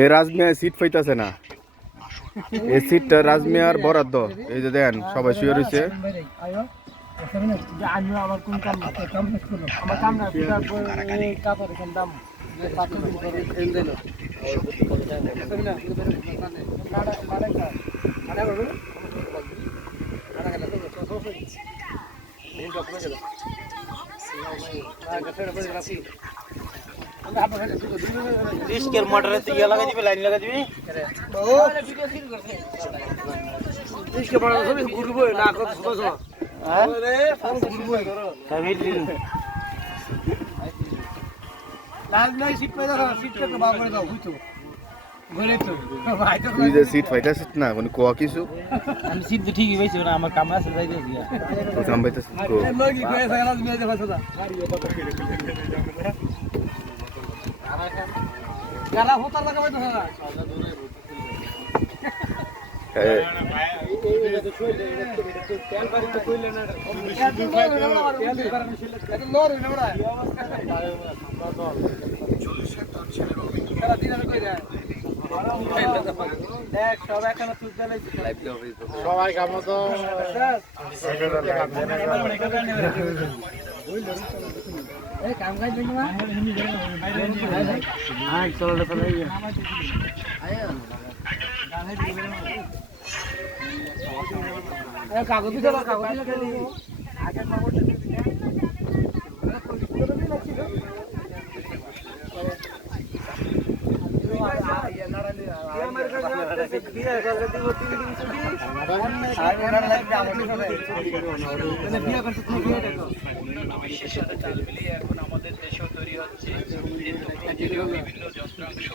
এই রাজমিয়া সিট পাইতেছে না, এই সিটটা রাজমিয়ার বরাদ্দ। এই যে দেন সবাই শুয়ে রয়েছে। ডিস্কের মোটরে ইয়া লাগাই দিবি, লাইন লাগাই দিবি। ডিস্কের মোটরে সবই ঘুরবো না কত ছোট ছোট। আরে ফোন ঘুরবো সবই লাল নাই সিট পে দাও, সিট কে বাবা করে দাও বুঝছো ঘরে তো ভাই তো তুই যে সিট পাইতেছিস না কোন কোয়া কিছু? আমি সিট তো ঠিকই পাইছি না, আমার কাম আছে যাইতে দিয়া তো কাম পাইতেছিস কো? লগি কই সারা মিয়া যে ফাসা গালা হোতা লাগাবে তো সারা তেল বাড়ি তো কইলে না তেল কারণ ছিল এটা লোর হইনা বড়া সারা দিন আমি কই দেয় দেখ সবাই কেন তুই চলে লাইভ দাও সবাই কাম তো এই কাম কাজ দেন না হ্যাঁ চলো চলো আয় কাগজ দিতে কাগজ দিলে আগে কাগজ দিতে এখন আমাদের দেশেও তৈরি হচ্ছে বিভিন্ন যন্ত্রাংশ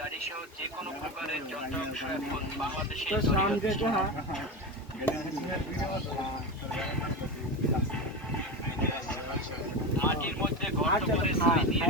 গাড়ি সহ যে কোনো প্রকারের যন্ত্রাংশ এখন বাংলাদেশে মাটির মধ্যে গর্ত করে ছাই দিয়ে